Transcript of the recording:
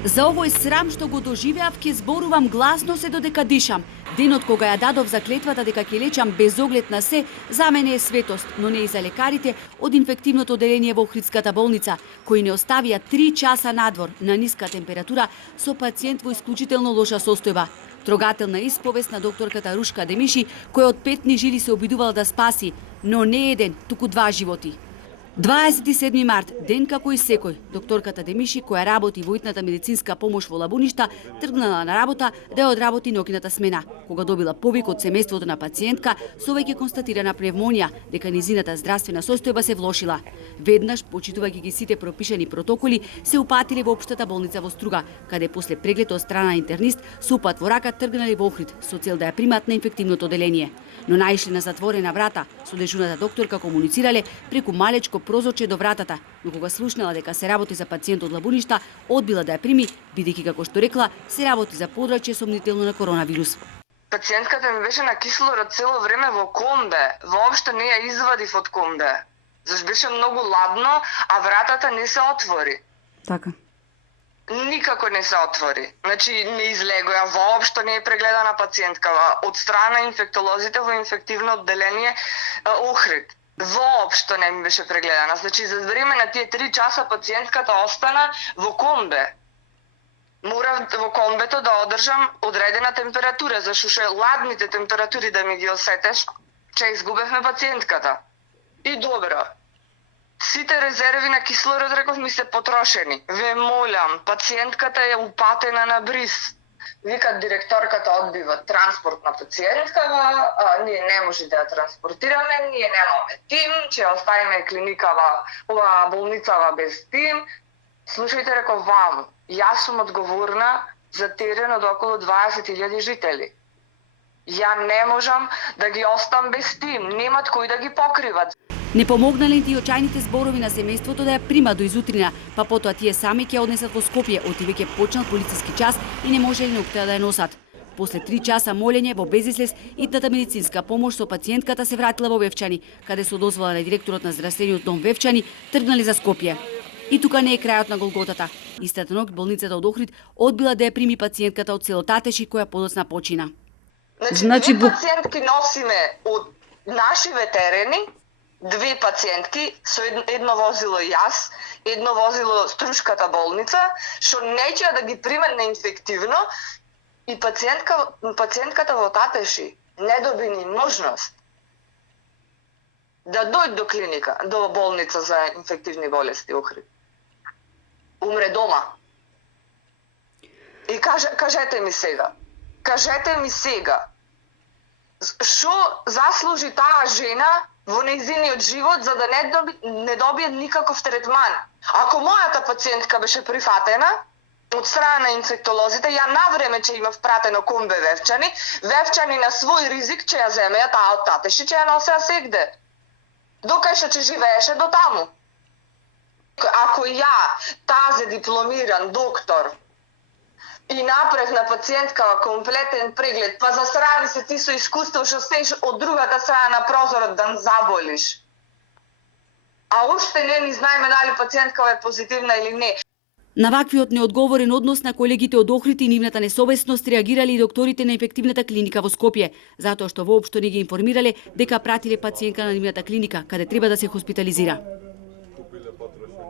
За овој срам што го доживеав, ќе зборувам гласно се додека дишам. Денот кога ја дадов за клетвата дека ќе лечам без оглед на се, за мене е светост, но не и за лекарите од инфективното оделение во Охридската болница, кои не оставија 3 часа надвор на ниска температура со пациент во исклучително лоша состојба. Трогателна исповест на докторката Рушка Демиши, која од петни жили се обидувала да спаси, но не еден, туку 2 животи. 27 март, ден како и секој, докторката Демиши, која работи во итната медицинска помош во Лабуништа, тргнала на работа да ја одработи ноќната смена. Кога добила повик од семејството на пациентка со веќе констатирана пневмонија, дека низината здравствена состојба се влошила. Веднаш, почитувајќи ги сите пропишани протоколи, се упатиле во општата болница во Струга, каде после преглед од страна интернист со упат во рака тргнале во Охрид со цел да ја примат на инфективното оделение. Но наишли на затворена врата, со дежурната докторка комуницирале преку малечко прозорче до вратата, но кога слушнала дека се работи за пациент од Лабуништа, одбила да ја прими, бидејќи како што рекла, се работи за подрачје сомнително на коронавирус. Пациентката ми беше на кислород цело време во комбе, воопшто не ја извадив од комбе. Зашто беше многу ладно, а вратата не се отвори. Така. Никако не се отвори. Значи не излегоја, воопшто не е прегледана пациентка од страна инфектолозите во инфективно одделение Охрид. Воопшто не ми беше прегледана. Значи за време на тие 3 часа пациентката остана во комбе. Морав во комбето да одржам одредена температура, зашто ладните температури да ми ги осетеш, че изгубевме пациентката. И добро. Сите резерви на кислород, реков, ми се потрошени. Ве молам, пациентката е упатена на бриз. Вика директорката одбива транспорт на пациенткава, ние не може да ја транспортираме, ние немаме тим, че оставиме клиникава, болницава без тим. Слушајте, реков, вам, јас сум одговорна за терен од около 20.000 жители. Ја не можам да ги оставам без тим, немат кој да ги покриват. Не помогнале и очајните зборови на семејството да ја прима до изутрина, па потоа тие сами ќе однесат во Скопје, оти веќе почнал полициски час и не можеле ноктеа да ја носат. После 3 часа молење во безизлез, итната медицинска помош со пациентката се вратила во Вевчани, каде со дозвола на директорот на здравствениот дом Вевчани тргнали за Скопје. И тука не е крајот на голготата. Истата ноќ болницата од Охрид одбила да ја прими пациентката од село Татеши, која подоцна почина. Значи пациентки носиме од наши ветерени, 2 пациентки, со едно возило јас, едно возило Струшката болница, што неќеа да ги примат на инфективно, и пациентката во Татеши не доби ни можност да дојде до клиника, до болница за инфективни болести Охрид. Умре дома. И кажете ми сега, што заслужи таа жена во нејзиниот живот за да не добие никаков третман? Ако мојата пациентка беше прифатена од страна на инфектолозите, ја навреме че имав пратено комбе Вевчани на свој ризик че ја земеа таа од Татеши, че ја носеа сегде. Докај што че живееше до таму. Ако ја, тази дипломиран доктор, и направив на пациенткава комплетен преглед, па застрани се ти со искуство што стееш од другата страна на прозорот да заболиш. А уште не ни знаеме дали пациенткава е позитивна или не. На ваквиот неодговорен однос на колегите од Охрид и нивната несовесност реагирали и докторите на инфективната клиника во Скопје, затоа што воопшто не ги информирале дека пратиле пациентка на нивната клиника, каде треба да се хоспитализира.